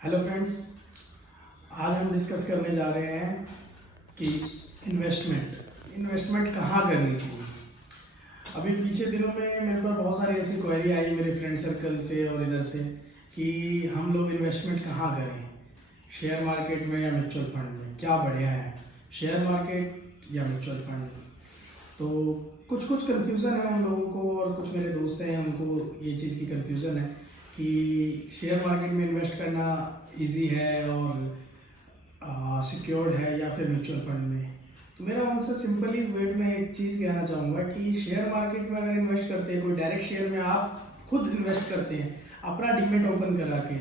Hello friends, आज हम discuss करने जा रहे हैं कि इन्वेस्टमेंट कहाँ करनी चाहिए। अभी पीछे दिनों में मेरे पास बहुत सारी ऐसी क्वेरी आई मेरे फ्रेंड सर्कल से और इधर से कि हम लोग इन्वेस्टमेंट कहाँ करें, शेयर मार्केट में या म्यूचुअल फंड में, क्या बढ़िया है, शेयर मार्केट या म्यूचुअल फंड। तो कुछ कन्फ्यूज़न है उन लोगों को, और कुछ मेरे दोस्त हैं उनको ये चीज़ की कन्फ्यूज़न है कि शेयर मार्केट में इन्वेस्ट करना इजी है और सिक्योर्ड है या फिर म्यूचुअल फंड में। तो मेरा उनसे सिंपली वेट में एक चीज़ कहना चाहूँगा कि शेयर मार्केट में अगर इन्वेस्ट करते हैं, कोई डायरेक्ट शेयर में आप खुद इन्वेस्ट करते हैं अपना डीमेट ओपन करा के,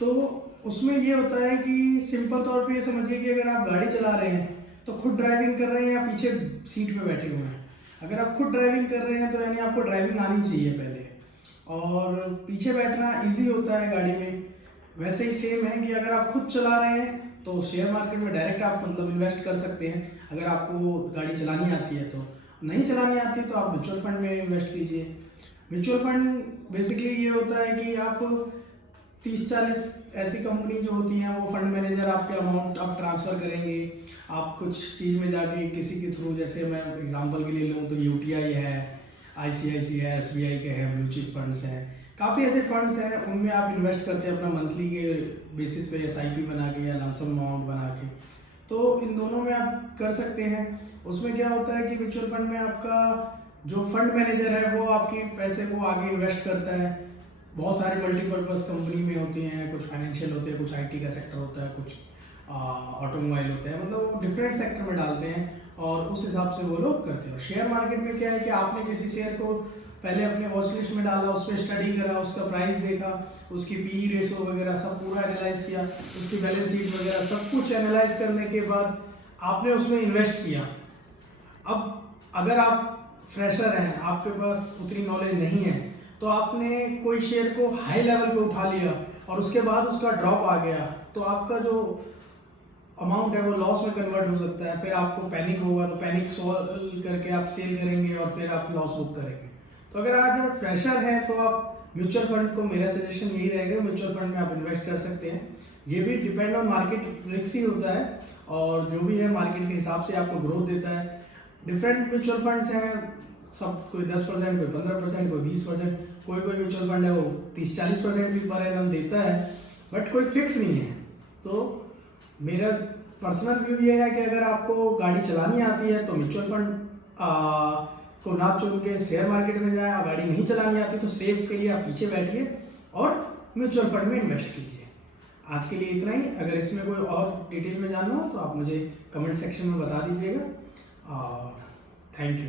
तो उसमें ये होता है कि सिंपल तौर पे ये समझिए कि अगर आप गाड़ी चला रहे हैं तो खुद ड्राइविंग कर रहे हैं या पीछे सीट पे बैठे हुए हैं। अगर आप खुद ड्राइविंग कर रहे हैं तो यानी आपको ड्राइविंग आनी चाहिए पहले, और पीछे बैठना इजी होता है गाड़ी में। वैसे ही सेम है कि अगर आप खुद चला रहे हैं तो शेयर मार्केट में डायरेक्ट आप मतलब इन्वेस्ट कर सकते हैं अगर आपको गाड़ी चलानी आती है। तो नहीं चलानी आती है तो आप म्यूचुअल फंड में इन्वेस्ट कीजिए। म्यूचुअल फंड बेसिकली ये होता है कि आप 30-40 ऐसी कंपनी जो होती हैं वो फंड मैनेजर आपके अमाउंट आप ट्रांसफ़र करेंगे। आप कुछ चीज़ में जाके किसी के थ्रू, जैसे मैं एग्जांपल के लिए लूँ तो यूटीआई है, आईसीआईसी है, एसबीआई के हैं, ब्लू चिप फंड्स हैं, काफ़ी ऐसे फंड्स हैं उनमें आप इन्वेस्ट करते हैं अपना मंथली के बेसिस पे एसआईपी बना के या लमसम अमाउंट बना के। तो इन दोनों में आप कर सकते हैं। उसमें क्या होता है कि म्यूचुअल फंड में आपका जो फंड मैनेजर है वो आपके पैसे को आगे इन्वेस्ट करता है। बहुत सारे मल्टीपर्पज़ कंपनी में होती हैं, कुछ फाइनेंशियल होते हैं, कुछ आईटी का सेक्टर होता है, कुछ ऑटोमोबाइल होते हैं, मतलब वो डिफरेंट सेक्टर में डालते हैं और उस हिसाब से वो लोग करते हैं। शेयर मार्केट में क्या है कि आपने किसी शेयर को पहले अपने वॉच लिस्ट में डाला, उस पर स्टडी करा, उसका प्राइस देखा, उसकी पी रेशो वगैरह सब पूरा एनालाइज किया, उसकी बैलेंस शीट वगैरह सब कुछ एनालाइज करने के बाद आपने उसमें इन्वेस्ट किया। अब अगर आप फ्रेशर हैं, आपके पास उतनी नॉलेज नहीं है, तो आपने कोई शेयर को हाई लेवल पे उठा लिया और उसके बाद उसका ड्रॉप आ गया, तो आपका जो अमाउंट है वो लॉस में कन्वर्ट हो सकता है। फिर आपको पैनिक होगा, तो पैनिक सॉल्व करके आप सेल करेंगे और फिर आप लॉस बुक करेंगे। तो अगर आज आप फ्रेशर हैं तो आप म्यूचुअल फंड को, मेरा सजेशन यही रहेगा, म्यूचुअल फंड में आप इन्वेस्ट कर सकते हैं। ये भी डिपेंड ऑन मार्केट रिस्क ही होता है, और जो भी है मार्केट के हिसाब से आपको ग्रोथ देता है। डिफरेंट म्यूचुअल फंड्स हैं, सब कोई 10%, कोई 15%, कोई 20%, कोई म्यूचुअल फंड है वो 30-40% भी पर एनम देता है, बट कोई फिक्स नहीं है। तो मेरा पर्सनल व्यू ये है कि अगर आपको गाड़ी चलानी आती है तो म्यूचुअल फंड को ना चुन के शेयर मार्केट में जाए, गाड़ी नहीं चलानी आती तो सेफ के लिए आप पीछे बैठिए और म्यूचुअल फंड में इन्वेस्ट कीजिए। आज के लिए इतना ही। अगर इसमें कोई और डिटेल में जानना हो तो आप मुझे कमेंट सेक्शन में बता दीजिएगा, और थैंक यू।